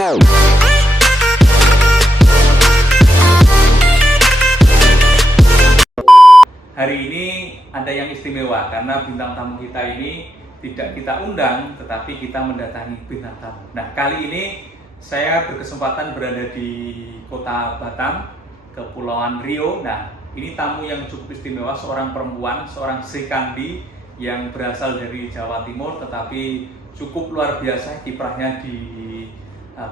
Hari ini ada yang istimewa karena bintang tamu kita ini tidak kita undang, tetapi kita mendatangi bintang tamu. Nah, kali ini saya berkesempatan berada di kota Batam, Kepulauan Riau. Nah, ini tamu yang cukup istimewa, seorang perempuan, seorang Sri Kandi yang berasal dari Jawa Timur, tetapi cukup luar biasa kiprahnya di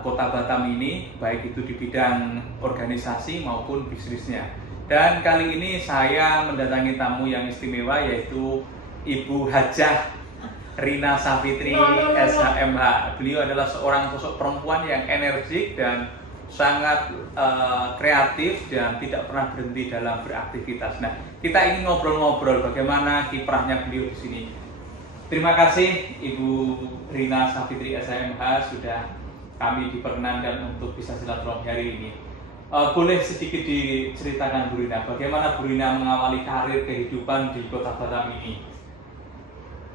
kota Batam ini, baik itu di bidang organisasi maupun bisnisnya. Dan kali ini saya mendatangi tamu yang istimewa, yaitu Ibu Hajah Rina Safitri SHMH. Beliau adalah seorang sosok perempuan yang energik dan sangat kreatif dan tidak pernah berhenti dalam beraktivitas. Nah, kita ingin ngobrol-ngobrol bagaimana kiprahnya beliau di sini. Terima kasih Ibu Rina Safitri SHMH sudah kami diperkenankan untuk bisa silaturahmi hari ini. Boleh sedikit diceritakan Bu Rina, bagaimana Bu Rina mengawali karir kehidupan di kota Batam ini?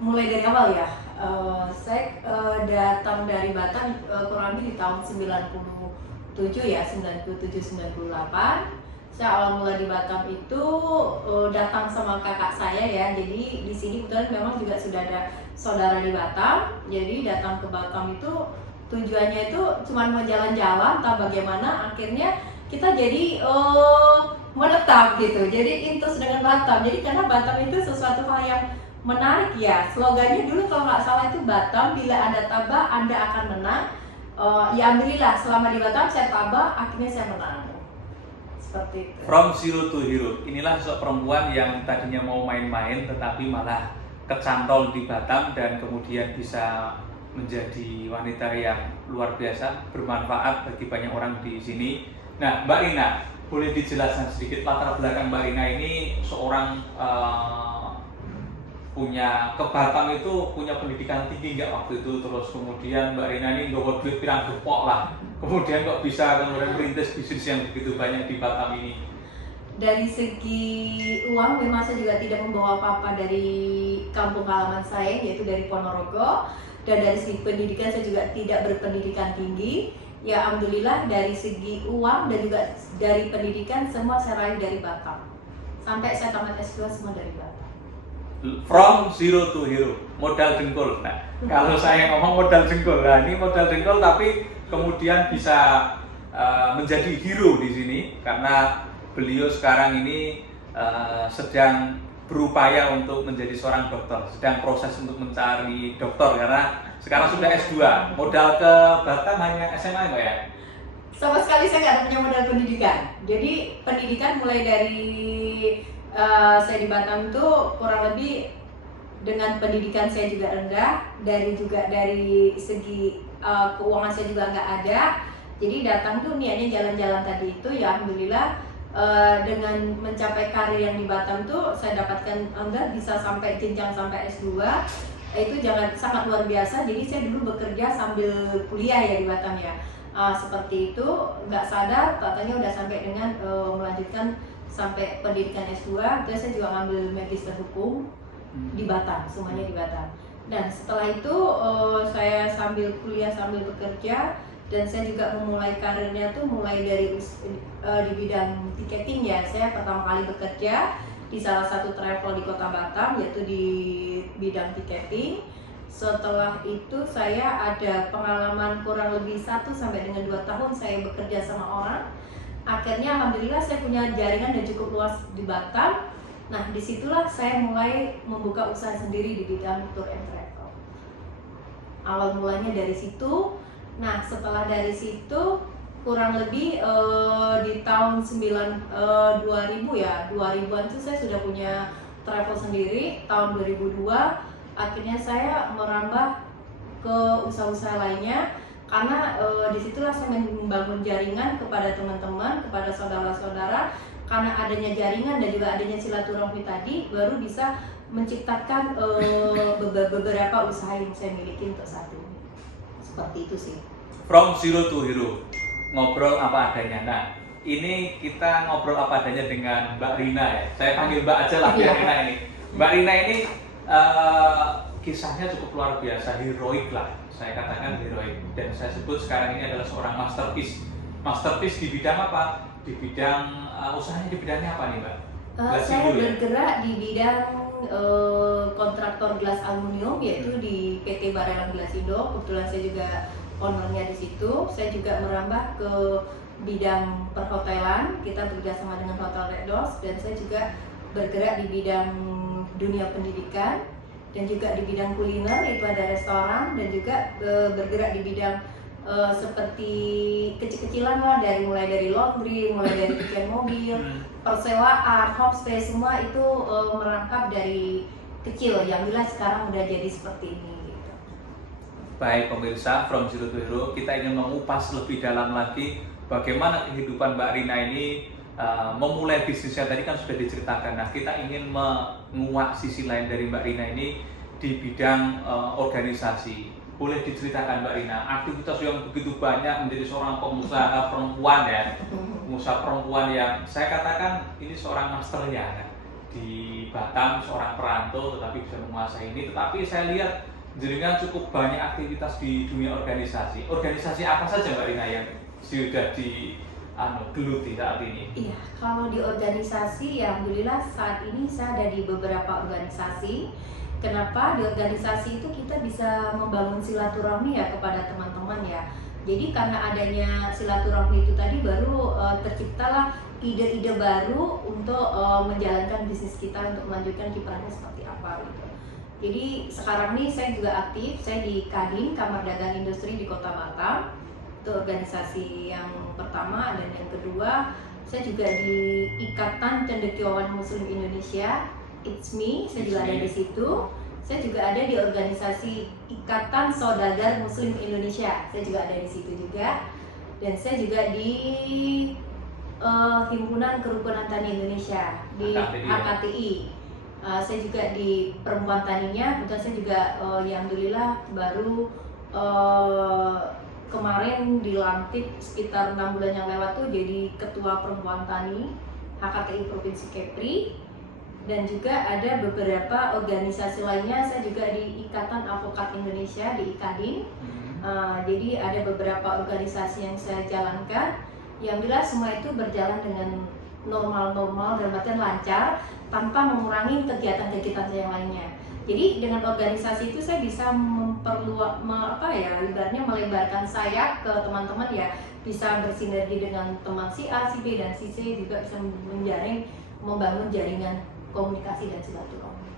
Mulai dari awal ya, saya datang dari Batam kurang lebih di tahun 97 ya, 97-98. Saya awal mula di Batam itu datang sama kakak saya ya, jadi di sini kebetulan memang juga sudah ada saudara di Batam. Jadi datang ke Batam itu tujuannya itu cuma mau jalan-jalan, entah bagaimana akhirnya kita jadi menetap gitu, jadi intus dengan Batam. Jadi karena Batam itu sesuatu hal yang menarik ya, slogannya dulu kalau nggak salah itu Batam bila ada tabah Anda akan menang. Ya alhamdulillah selama di Batam saya tabah, akhirnya saya menang. Seperti itu. From zero to hero, inilah sosok perempuan yang tadinya mau main-main tetapi malah kecantol di Batam dan kemudian bisa menjadi wanita yang luar biasa, bermanfaat bagi banyak orang di sini. Nah, Mbak Rina, boleh dijelaskan sedikit latar belakang Mbak Rina ini seorang punya ke Batam itu punya pendidikan tinggi nggak waktu itu, terus kemudian Mbak Rina ini nggawa duit pirang gepok lah, kemudian kok bisa kemudian merintis bisnis yang begitu banyak di Batam ini? Dari segi uang memang saya juga tidak membawa apa-apa dari kampung halaman saya, yaitu dari Ponorogo. Dan dari segi pendidikan saya juga tidak berpendidikan tinggi. Ya alhamdulillah dari segi uang dan juga dari pendidikan semua saya raih dari Batam. Sampai saya tamat S2 semua dari Batam. From zero to hero, modal dengkul. Nah, kalau saya ngomong modal dengkul, nah ini modal dengkul tapi kemudian bisa menjadi hero di sini karena beliau sekarang ini sedang berupaya untuk menjadi seorang dokter, sedang proses untuk mencari dokter karena sekarang sudah S2. Modal ke Batam hanya SMA Mbak ya? Sama sekali saya nggak punya modal pendidikan. Jadi pendidikan mulai dari saya di Batam itu kurang lebih dengan pendidikan saya juga rendah, dari segi keuangan saya juga nggak ada. Jadi datang tuh niatnya jalan-jalan tadi itu ya alhamdulillah. Dengan mencapai karir yang di Batam tuh saya dapatkan enggak bisa sampai jenjang sampai S2 itu sangat luar biasa. Jadi saya dulu bekerja sambil kuliah ya di Batam ya, seperti itu nggak sadar katanya udah sampai dengan melanjutkan sampai pendidikan S2. Terus saya juga ngambil magister hukum di Batam, semuanya di Batam. Dan setelah itu saya sambil kuliah sambil bekerja. Dan saya juga memulai karirnya tuh mulai dari di bidang tiketing ya. Saya pertama kali bekerja di salah satu travel di kota Batam, yaitu di bidang tiketing. Setelah itu saya ada pengalaman kurang lebih 1 sampai dengan 2 tahun saya bekerja sama orang. Akhirnya alhamdulillah saya punya jaringan dan cukup luas di Batam. Nah disitulah saya mulai membuka usaha sendiri di bidang tour and travel. Awal mulanya dari situ. Nah setelah dari situ kurang lebih di tahun 2000 ya, 2000-an itu saya sudah punya travel sendiri. Tahun 2002 akhirnya saya merambah ke usaha-usaha lainnya karena disitulah saya membangun jaringan kepada teman-teman, kepada saudara-saudara. Karena adanya jaringan dan juga adanya silaturahmi tadi baru bisa menciptakan beberapa usaha yang saya miliki untuk saat ini. Seperti itu sih. From zero to hero, ngobrol apa adanya. Nah, ini kita ngobrol apa adanya dengan Mbak Rina ya. Saya panggil Mbak aja lah, Mbak Rina ini. Mbak Rina ini kisahnya cukup luar biasa, heroik lah, saya katakan heroik. Dan saya sebut sekarang ini adalah seorang masterpiece. Masterpiece di bidang apa? Di bidang usahanya di bidangnya apa nih Mbak? Saya bergerak di bidang kontraktor gelas aluminium, yaitu di PT Barelang Glasindo. Kebetulan saya juga ownernya di situ. Saya juga merambah ke bidang perhotelan. Kita bekerjasama dengan Hotel Red Doors, dan saya juga bergerak di bidang dunia pendidikan dan juga di bidang kuliner, yaitu ada restoran, dan juga bergerak di bidang seperti kecil-kecilan lah, mulai dari laundry, mulai dari cucian mobil, persewaan, homestay, semua itu merangkap dari kecil yang jelas sekarang udah jadi seperti ini gitu. Baik pemirsa, From Zero to Hero, kita ingin mengupas lebih dalam lagi bagaimana kehidupan Mbak Rina ini memulai bisnisnya. Tadi kan sudah diceritakan. Nah, kita ingin menguak sisi lain dari Mbak Rina ini di bidang organisasi. Boleh diceritakan Mbak Rina, aktivitas yang begitu banyak menjadi seorang pengusaha perempuan ya, pengusaha perempuan yang saya katakan ini seorang masternya kan, di Batam, seorang perantau tetapi bisa menguasai ini. Tetapi saya lihat jenengan cukup banyak aktivitas di dunia organisasi. Organisasi apa saja Mbak Rina yang sudah geluti saat ini? Iya, kalau di organisasi ya alhamdulillah saat ini saya ada di beberapa organisasi. Kenapa? Di organisasi itu kita bisa membangun silaturahmi ya kepada teman-teman ya. Jadi karena adanya silaturahmi itu tadi baru terciptalah ide-ide baru untuk menjalankan bisnis kita, untuk melanjutkan kiprahnya seperti apa gitu. Jadi sekarang ini saya juga aktif, saya di Kadin, Kamar Dagang Industri di Kota Batam. Itu organisasi yang pertama, dan yang kedua saya juga di Ikatan Cendekiawan Muslim Indonesia, It's Me, saya juga ada di situ. Saya juga ada di organisasi Ikatan Saudagar Muslim Indonesia, saya juga ada di situ juga. Dan saya juga di Himpunan Kerukunan Tani Indonesia, di HKTI. Saya juga di Perempuan Taninya, kemudian saya juga ya alhamdulillah baru kemarin dilantik sekitar 6 bulan yang lewat tuh jadi Ketua Perempuan Tani HKTI Provinsi Kepri. Dan juga ada beberapa organisasi lainnya, saya juga di Ikatan Advokat Indonesia, di IKADIN. Jadi ada beberapa organisasi yang saya jalankan, yang jelas semua itu berjalan dengan normal-normal dan artian lancar, tanpa mengurangi kegiatan-kegiatan saya yang lainnya. Jadi dengan organisasi itu saya bisa ibaratnya melebarkan sayap ke teman-teman ya, bisa bersinergi dengan teman si A, si B, dan si C, juga bisa membangun jaringan komunikasi dan silaturahmi.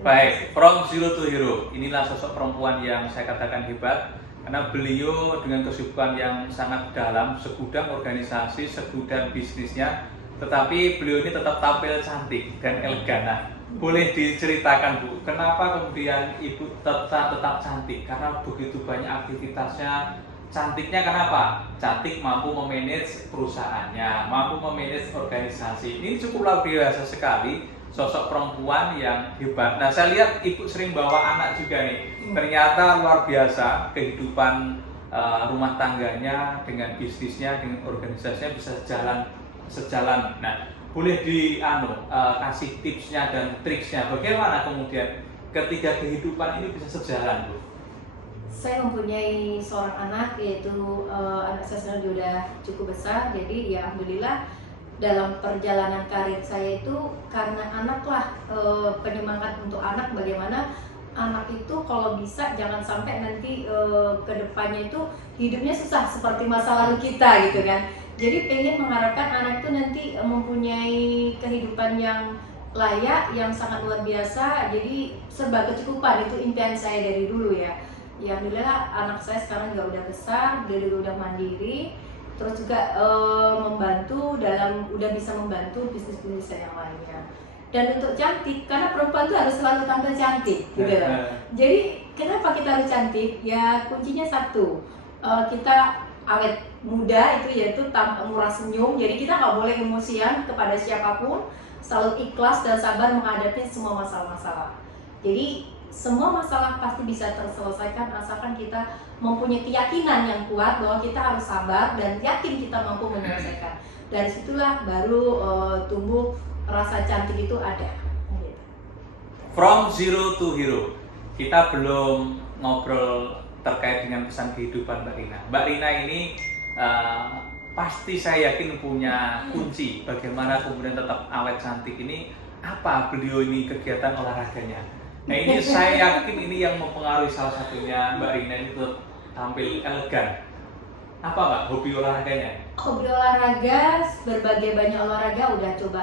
Baik, From Zero to Hero, inilah sosok perempuan yang saya katakan hebat karena beliau dengan kesibukan yang sangat dalam, segudang organisasi, segudang bisnisnya, tetapi beliau ini tetap tampil cantik dan elegan. Nah, boleh diceritakan Bu, kenapa kemudian Ibu tetap cantik? Karena begitu banyak aktivitasnya. Cantiknya kenapa? Cantik mampu memanage perusahaannya, mampu memanage organisasi. Ini cukup luar biasa sekali. Sosok perempuan yang hebat. Nah, saya lihat Ibu sering bawa anak juga nih. Ternyata luar biasa kehidupan rumah tangganya dengan bisnisnya, dengan organisasinya bisa sejalan. Nah, boleh kasih tipsnya dan triksnya bagaimana kemudian ketiga kehidupan ini bisa sejalan, Bu? Saya mempunyai seorang anak, yaitu anak saya sekarang sudah cukup besar. Jadi ya alhamdulillah dalam perjalanan karir saya itu karena anaklah penyemangat untuk anak, bagaimana anak itu kalau bisa jangan sampai nanti ke depannya itu hidupnya susah seperti masa lalu kita gitu kan. Jadi pengen mengharapkan anak itu nanti mempunyai kehidupan yang layak, yang sangat luar biasa. Jadi serba kecukupan, itu impian saya dari dulu ya. Ya alhamdulillah anak saya sekarang juga udah besar, dia juga udah mandiri. Terus juga udah bisa membantu bisnis-bisnis yang lainnya. Dan untuk cantik, karena perempuan tuh harus selalu tampil cantik gitu loh. Jadi kenapa kita harus cantik? Ya kuncinya satu, kita awet muda, itu yaitu murah senyum. Jadi kita nggak boleh emosian kepada siapapun, selalu ikhlas dan sabar menghadapi semua masalah-masalah. Jadi semua masalah pasti bisa terselesaikan asalkan kita mempunyai keyakinan yang kuat bahwa kita harus sabar dan yakin kita mampu menyelesaikan. Dari situlah baru tumbuh rasa cantik itu ada. From Zero to Hero, kita belum ngobrol terkait dengan pesan kehidupan Mbak Rina. Mbak Rina ini pasti saya yakin punya kunci bagaimana kemudian tetap awet cantik ini. Apa beliau ini kegiatan olahraganya? Nah ini saya yakin ini yang mempengaruhi salah satunya Mbak Rina ini untuk tampil elegan. Apa Mbak hobi olahraganya? Hobi olahraga, berbagai banyak olahraga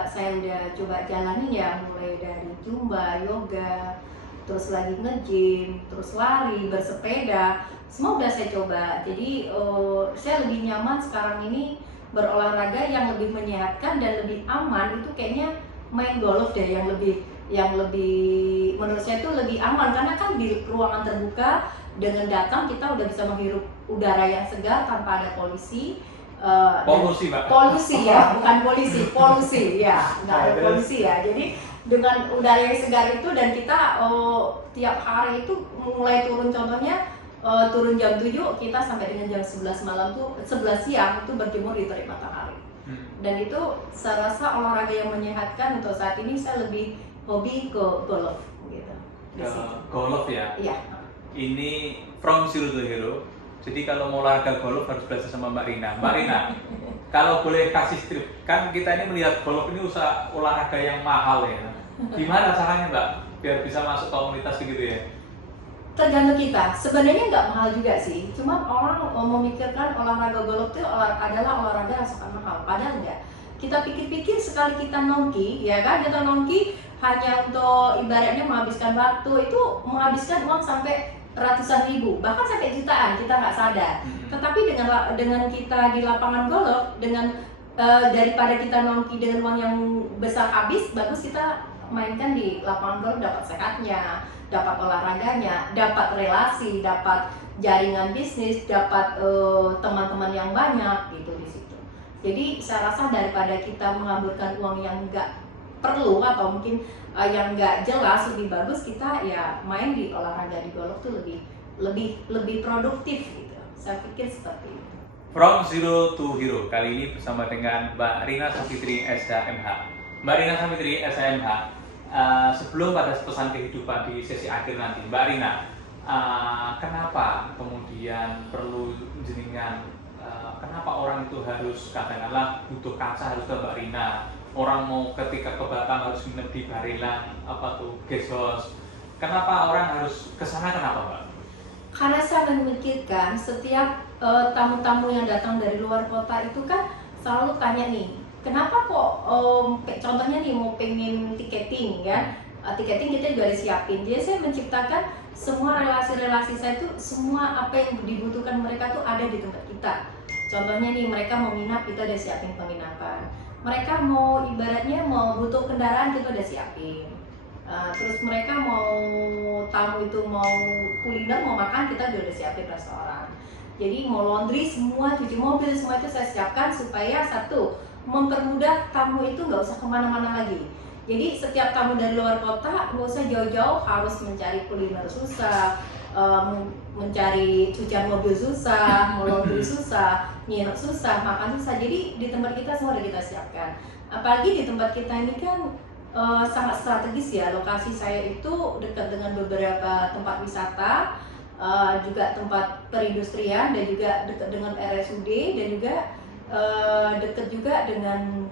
saya udah coba jalanin ya, mulai dari zumba, yoga, terus lagi nge-gym, terus lari, bersepeda, semua udah saya coba. Jadi saya lebih nyaman sekarang ini berolahraga yang lebih menyehatkan dan lebih aman itu kayaknya main golf deh, yang lebih menurut saya itu lebih aman karena kan di ruangan terbuka, dengan datang kita udah bisa menghirup udara yang segar tanpa ada polusi. Polusi Mbak? Polusi ya, bukan polisi, polusi ya, nggak ada polusi ya. Jadi dengan udara yang segar itu dan kita tiap hari itu mulai turun, contohnya turun jam 7, kita sampai dengan jam 11 malam tuh 11 siang itu berjemur di terik matahari. Dan itu saya rasa olahraga yang menyehatkan. Untuk saat ini saya lebih hobi ke golf gitu. Golf ya? Iya. Ini from zero to hero. Jadi kalau mau olahraga golf harus belajar sama Mbak Rina. Mbak Rina, kalau boleh kasih tip, kan kita ini melihat golf ini olahraga yang mahal ya. Gimana caranya Mbak biar bisa masuk komunitas gitu ya? Tergantung kita. Sebenarnya nggak mahal juga sih. Cuma orang memikirkan olahraga golf itu adalah olahraga yang sangat mahal. Padahal enggak. Kita pikir-pikir sekali kita nongki, ya kan? Kita nongki hanya untuk ibaratnya menghabiskan waktu, itu menghabiskan uang sampai ratusan ribu, bahkan sampai jutaan, kita nggak sadar. Tetapi dengan kita di lapangan golf, daripada kita nongki dengan uang yang besar habis, bagus kita mainkan di lapangan golf, dapat sehatnya, dapat olahraganya, dapat relasi, dapat jaringan bisnis, dapat teman-teman yang banyak gitu di situ. Jadi saya rasa daripada kita mengambilkan uang yang nggak perlu atau mungkin yang nggak jelas, lebih bagus kita ya main di olahraga di golf tuh lebih produktif gitu. Saya pikir seperti itu. From zero to hero kali ini bersama dengan Mbak Rina Savitri SHMH. Mbak Rina Savitri SHMH. Sebelum pada pesan kehidupan di sesi akhir nanti, Mbak Rina, kenapa kemudian perlu jenengan? Kenapa orang itu harus katakanlah butuh kaca harus ke Mbak Rina? Orang mau ketika ke Batam harus nginep di Barelang, guest house. Kenapa orang harus ke sana? Kenapa Mbak? Karena saya memikirkan setiap tamu-tamu yang datang dari luar kota itu kan selalu tanya nih, kenapa kok contohnya nih mau pengen tiketing ya, tiketing kita juga disiapin. Jadi saya menciptakan semua relasi-relasi saya itu, semua apa yang dibutuhkan mereka tuh ada di tempat kita. Contohnya nih mereka mau nginap, kita udah siapin penginapan. Mereka mau ibaratnya mau butuh kendaraan, kita udah siapin. Terus mereka mau tamu itu mau kuliner, mau makan, kita udah siapin restoran. Jadi mau laundry semua, cuci mobil semua itu saya siapkan supaya satu, mempermudah tamu itu nggak usah kemana-mana lagi. Jadi setiap tamu dari luar kota nggak usah jauh-jauh harus mencari kuliner susah, mencari cucian mobil susah, mau laundry susah, nginep susah, makan susah. Jadi di tempat kita semua udah kita siapkan. Apalagi di tempat kita ini kan sangat strategis ya, lokasi saya itu dekat dengan beberapa tempat wisata, juga tempat perindustrian, dan juga dekat dengan RSUD, dan juga dekat juga dengan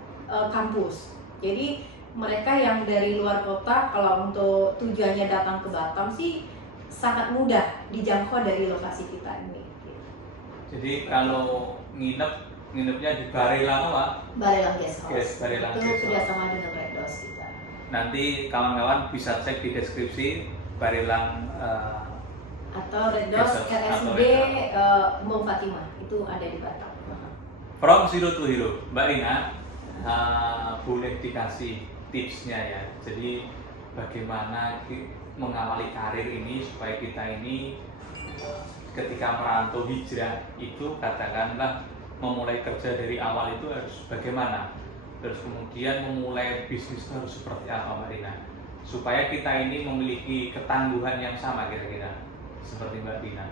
kampus. Jadi mereka yang dari luar kota kalau untuk tujuannya datang ke Batam sih sangat mudah dijangkau dari lokasi kita ini. Jadi kalau nginepnya di Barelang Pak? Barelang Guest House. Yes, Barelang itu Guest House. kerjasama dengan Red Doors kita. Nanti kawan-kawan bisa cek di deskripsi Barelang atau Red Doors RSUD Mbak Fatimah, itu ada di Batam. From zero to hero, Mbak Rina, boleh dikasih tipsnya ya. Jadi bagaimana mengawali karir ini supaya kita ini ketika merantau hijrah itu katakanlah memulai kerja dari awal itu harus bagaimana? Terus kemudian memulai bisnis itu harus seperti apa Mbak Rina? Supaya kita ini memiliki ketangguhan yang sama kira-kira seperti Mbak Rina.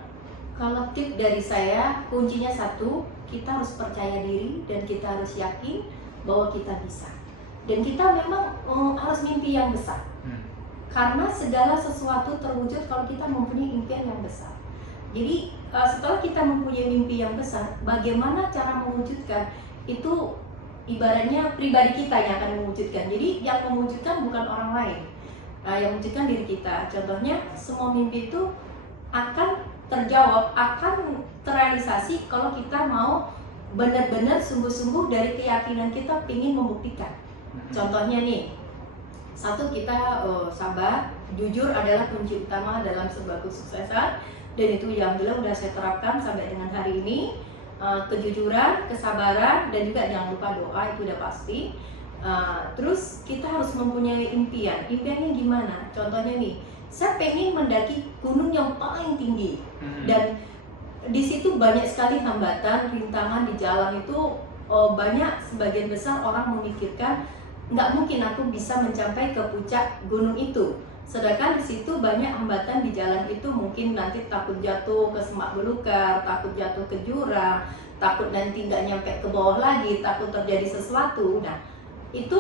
Kalau tip dari saya, kuncinya satu, kita harus percaya diri dan kita harus yakin bahwa kita bisa. Dan kita memang harus mimpi yang besar. Karena segala sesuatu terwujud kalau kita mempunyai impian yang besar. Jadi setelah kita mempunyai mimpi yang besar, bagaimana cara mewujudkan itu ibaratnya pribadi kita yang akan mewujudkan. Jadi yang mewujudkan bukan orang lain, yang mewujudkan diri kita. Contohnya semua mimpi itu akan terjawab, akan terrealisasi kalau kita mau benar-benar sungguh-sungguh dari keyakinan kita ingin membuktikan. Contohnya nih, satu, kita sabar, jujur adalah kunci utama dalam sebuah kesuksesan, dan itu yang alhamdulillah udah saya terapkan sampai dengan hari ini. Kejujuran, kesabaran, dan juga jangan lupa doa, itu udah pasti. Terus kita harus mempunyai impian. Impiannya gimana? Contohnya nih, saya pengen mendaki gunung yang paling tinggi, dan di situ banyak sekali hambatan, rintangan di jalan itu. Banyak, sebagian besar orang memikirkan nggak mungkin aku bisa mencapai ke puncak gunung itu. Sedangkan di situ banyak hambatan di jalan itu, mungkin nanti takut jatuh ke semak belukar, takut jatuh ke jurang, takut nanti nggak nyampe ke bawah lagi, takut terjadi sesuatu. Nah, itu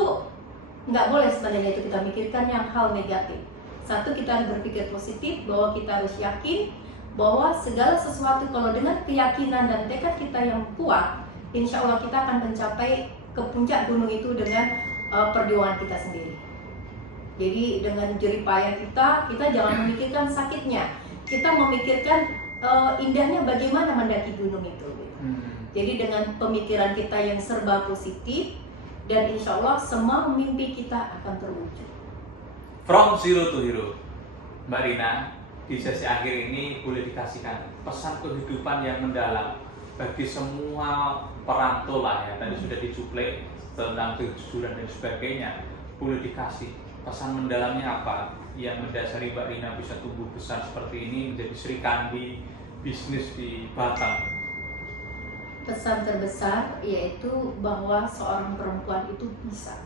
nggak boleh sebenarnya itu kita mikirkan yang hal negatif. Satu, kita harus berpikir positif, bahwa kita harus yakin bahwa segala sesuatu kalau dengan keyakinan dan tekad kita yang kuat, insya Allah kita akan mencapai ke puncak gunung itu dengan perjuangan kita sendiri. Jadi dengan jerih payah kita jangan memikirkan sakitnya, kita memikirkan indahnya bagaimana mendaki gunung itu. Jadi dengan pemikiran kita yang serba positif, dan insya Allah semua mimpi kita akan terwujud. From zero to hero, Mbak Rina, di sesi akhir ini boleh dikasihkan pesan kehidupan yang mendalam bagi semua perantau lah ya. Tadi sudah dicuplek tentang kejujuran dan sebagainya. Boleh dikasih pesan mendalamnya apa yang mendasari Mbak Rina bisa tumbuh besar seperti ini menjadi Sri Kandi bisnis di Batam? Pesan terbesar yaitu bahwa seorang perempuan itu bisa.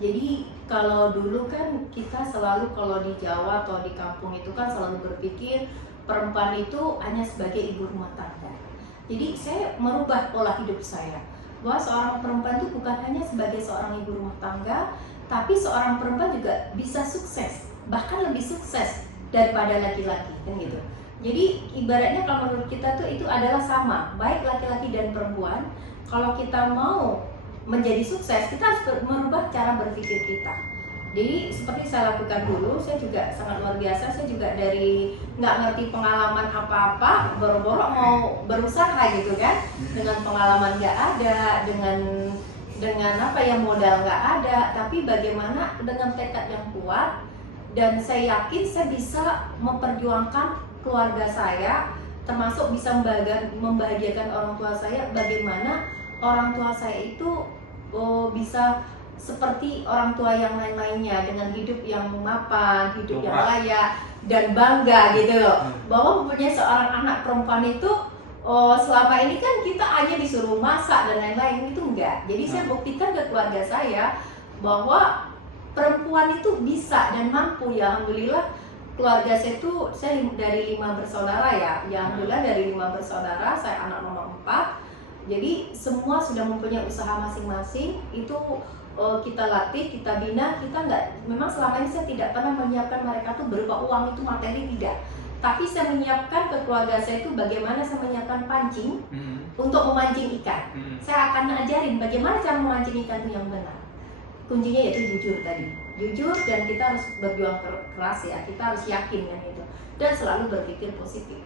Jadi kalau dulu kan kita selalu kalau di Jawa atau di kampung itu kan selalu berpikir perempuan itu hanya sebagai ibu rumah tangga. Jadi saya merubah pola hidup saya, bahwa seorang perempuan itu bukan hanya sebagai seorang ibu rumah tangga, tapi seorang perempuan juga bisa sukses, bahkan lebih sukses daripada laki-laki, kan gitu. Jadi ibaratnya kalau menurut kita tuh itu adalah sama, baik laki-laki dan perempuan. Kalau kita mau menjadi sukses, kita harus merubah cara berpikir kita. Jadi seperti saya lakukan dulu, saya juga sangat luar biasa. Saya juga dari nggak ngerti pengalaman apa-apa, boro-boro mau berusaha gitu kan, dengan pengalaman nggak ada, dengan apa yang modal nggak ada, tapi bagaimana dengan tekad yang kuat, dan saya yakin saya bisa memperjuangkan keluarga saya, termasuk bisa membahagiakan orang tua saya. Bagaimana orang tua saya itu bisa seperti orang tua yang lain-lainnya, dengan hidup yang mapan, hidup yang layak dan bangga gitu loh, bahwa mempunyai seorang anak perempuan itu selama ini kan kita hanya disuruh masak dan lain-lain, itu enggak. Jadi saya buktikan ke keluarga saya bahwa perempuan itu bisa dan mampu. Ya alhamdulillah keluarga saya itu, saya dari 5 bersaudara ya, alhamdulillah dari 5 bersaudara saya anak nomor 4. Jadi semua sudah mempunyai usaha masing-masing. Itu kita latih, kita bina. Kita nggak, memang selama ini saya tidak pernah menyiapkan mereka tuh berupa uang, itu materi, tidak. Tapi saya menyiapkan ke keluarga saya itu bagaimana saya menyiapkan pancing untuk memancing ikan. Saya akan ajarin bagaimana cara memancing ikan itu yang benar. Kuncinya yaitu jujur tadi, jujur, dan kita harus berjuang keras ya, kita harus yakin kan itu, dan selalu berpikir positif.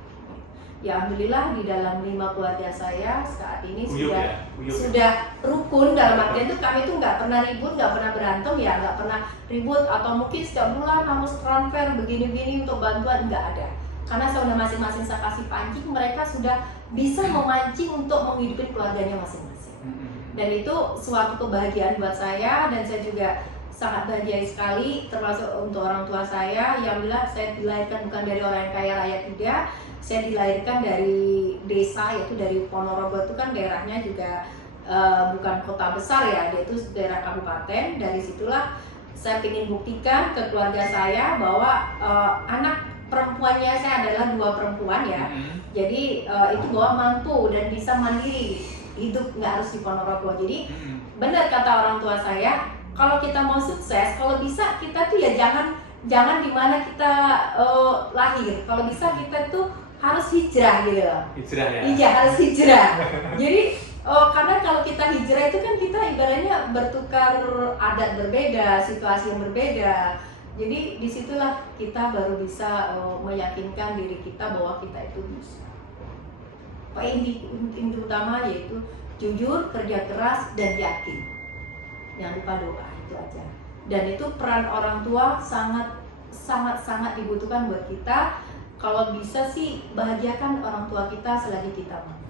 Ya alhamdulillah di dalam 5 keluarga saya saat ini sudah rukun, dalam artian itu kami tuh nggak pernah ribut, nggak pernah berantem ya, nggak pernah ribut atau mungkin setiap bulan harus transfer begini-begini untuk bantuan, nggak ada. Karena saya udah masing-masing saya kasih pancing, mereka sudah bisa memancing untuk menghidupi keluarganya masing-masing. Dan itu suatu kebahagiaan buat saya, dan saya juga sangat bahagia sekali, termasuk untuk orang tua saya. Yang alhamdulillah saya dilahirkan bukan dari orang yang kaya raya, tidak. Saya dilahirkan dari desa, yaitu dari Ponorogo. Itu kan daerahnya juga bukan kota besar ya, dia itu daerah kabupaten. Dari situlah saya ingin buktikan ke keluarga saya bahwa anak perempuannya saya adalah 2 perempuan ya. Jadi itu bahwa mampu dan bisa mandiri, hidup nggak harus di Ponorogo. Jadi benar kata orang tua saya, kalau kita mau sukses, kalau bisa kita tuh ya jangan jangan di mana kita lahir. Kalau bisa kita tuh harus hijrah gitu. Hijrah ya. Iya, harus hijrah. Jadi karena kalau kita hijrah itu kan kita ibaratnya bertukar adat berbeda, situasi yang berbeda. Jadi disitulah kita baru bisa meyakinkan diri kita bahwa kita itu bisa. Inti utama yaitu jujur, kerja keras, dan yakin. Jangan lupa doa, itu aja. Dan itu peran orang tua sangat dibutuhkan buat kita. Kalau bisa sih bahagiakan orang tua kita selagi kita mau.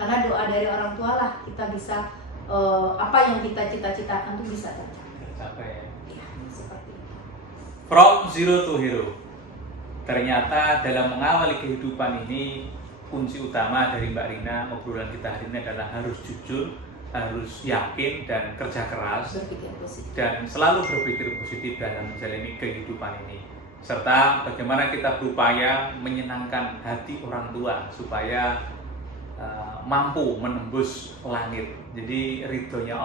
Karena doa dari orang tua lah kita bisa apa yang kita cita-citakan tuh bisa tercapai. Ya, seperti itu. From zero to hero. Ternyata dalam mengawali kehidupan ini kunci utama dari Mbak Rina obrolan kita hari ini adalah harus jujur, harus yakin dan kerja keras, berpikir positif, dan selalu berpikir positif dalam menjalani kehidupan ini, serta bagaimana kita berupaya menyenangkan hati orang tua supaya mampu menembus langit. Jadi ridhonya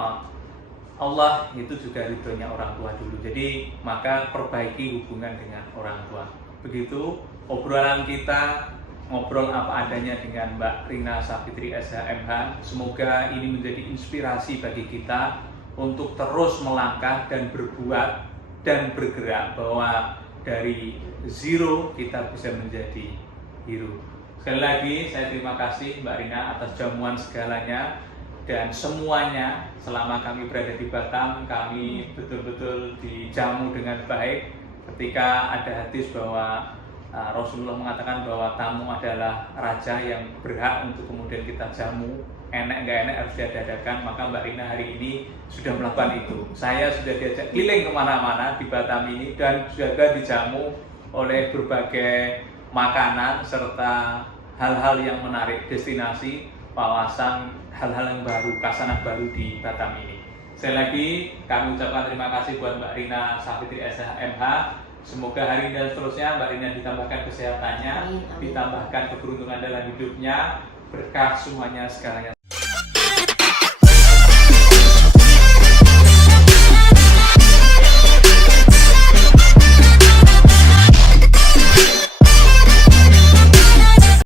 Allah itu juga ridhonya orang tua dulu. Jadi maka perbaiki hubungan dengan orang tua. Begitu obrolan kita, ngobrol apa adanya dengan Mbak Rina Safitri SHMH. Semoga ini menjadi inspirasi bagi kita untuk terus melangkah dan berbuat dan bergerak, bahwa dari zero kita bisa menjadi hero. Sekali lagi saya terima kasih Mbak Rina atas jamuan segalanya dan semuanya. Selama kami berada di Batam, kami betul-betul dijamu dengan baik. Ketika ada hadis bahwa Rasulullah mengatakan bahwa tamu adalah raja yang berhak untuk kemudian kita jamu, enak nggak enak harus diadakan, maka Mbak Rina hari ini sudah melakukan itu. Saya sudah diajak keliling kemana-mana di Batam ini dan juga dijamu oleh berbagai makanan serta hal-hal yang menarik, destinasi, wawasan, hal-hal yang baru, kasanah baru di Batam ini. Sekali lagi kami ucapkan terima kasih buat Mbak Rina Safitri SHMH. Semoga hari ini dan seterusnya Mbak Rina ditambahkan kesehatannya, ditambahkan keberuntungan dalam hidupnya, berkah semuanya segalanya.